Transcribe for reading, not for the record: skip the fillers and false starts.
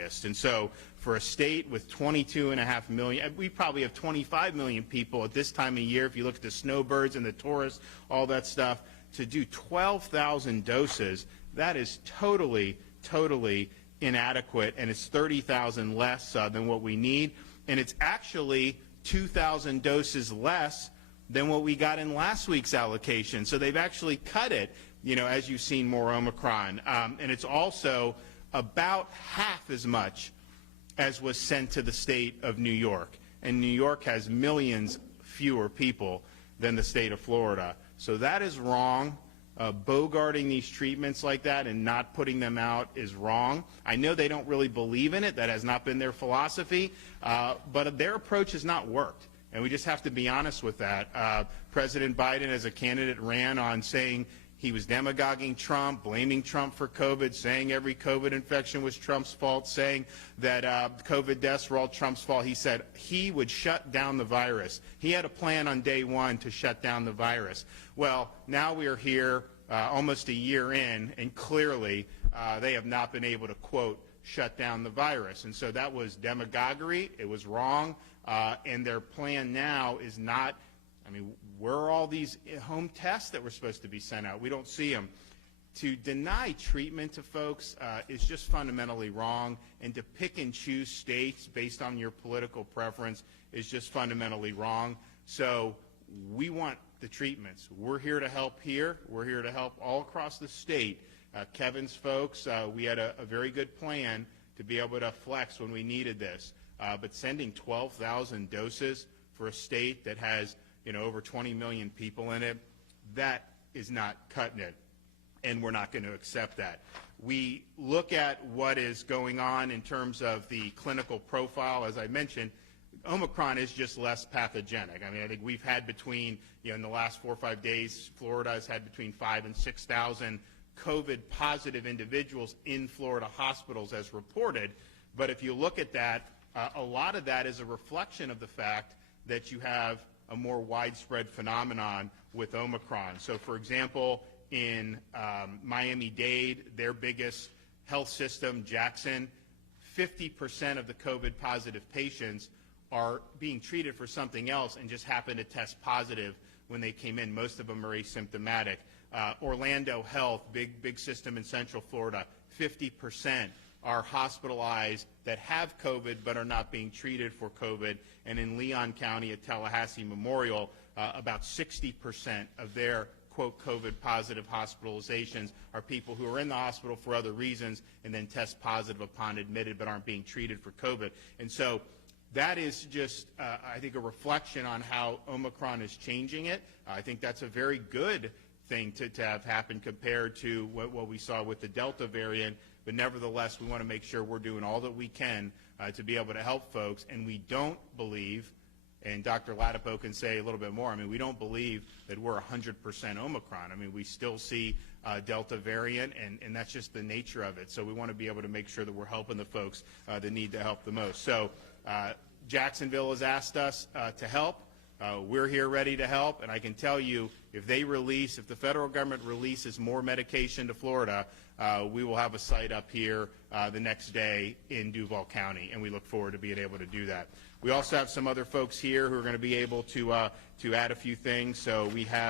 August. And so for a state with 22.5 million, we probably have 25 million people at this time of year, if you look at the snowbirds and the tourists, all that stuff, to do 12,000 doses, that is totally inadequate, and it's 30,000 less than what we need, and it's actually 2,000 doses less than what we got in last week's allocation. So they've actually cut it, you know, as you've seen more Omicron. And it's also about half as much as was sent to the state of New York. And New York has millions fewer people than the state of Florida. So that is wrong. Bogarting these treatments like that and not putting them out is wrong. I know they don't really believe in it. That has not been their philosophy. But their approach has not worked. And we just have to be honest with that. President Biden, as a candidate, ran on saying he was demagoguing Trump, blaming Trump for COVID, saying every COVID infection was Trump's fault, saying that COVID deaths were all Trump's fault. He said he would shut down the virus. He had a plan on day one to shut down the virus. Well, now we are here almost a year in, and clearly they have not been able to, quote, shut down the virus. And so that was demagoguery. It was wrong. And their plan now is not, I mean, where are all these home tests that were supposed to be sent out? We don't see them. To deny treatment to folks is just fundamentally wrong, and to pick and choose states based on your political preference is just fundamentally wrong. So we want the treatments. We're here to help here. We're here to help all across the state. Kevin's folks, we had a very good plan to be able to flex when we needed this. But sending 12,000 doses for a state that has, you know, over 20 million people in it, that is not cutting it, and we're not going to accept that. We look at what is going on in terms of the clinical profile. As I mentioned, Omicron is just less pathogenic. I mean, I think we've had between, you know, in the last 4 or 5 days, Florida has had between 5,000 and 6,000 COVID-positive individuals in Florida hospitals as reported. But if you look at that, a lot of that is a reflection of the fact that you have a more widespread phenomenon with Omicron. So, for example, in Miami-Dade, their biggest health system, Jackson, 50% of the COVID-positive patients are being treated for something else and just happen to test positive when they came in. Most of them are asymptomatic. Orlando Health, big system in Central Florida, 50% are hospitalized that have COVID but are not being treated for COVID. And in Leon County at Tallahassee Memorial, about 60% of their, quote, COVID-positive hospitalizations are people who are in the hospital for other reasons and then test positive upon admitted but aren't being treated for COVID. And so that is just, I think, a reflection on how Omicron is changing it. I think that's a very good thing to have happen compared to what we saw with the Delta variant. But nevertheless, we want to make sure we're doing all that we can to be able to help folks. And we don't believe, and Dr. Latipo can say a little bit more, I mean, we don't believe that we're 100% Omicron. I mean, we still see Delta variant, and that's just the nature of it. So we want to be able to make sure that we're helping the folks that need the help the most. So Jacksonville has asked us to help. We're here ready to help, and I can tell you, if the federal government releases more medication to Florida, we will have a site up here the next day in Duval County, and we look forward to being able to do that. We also have some other folks here who are going to be able to add a few things. So we have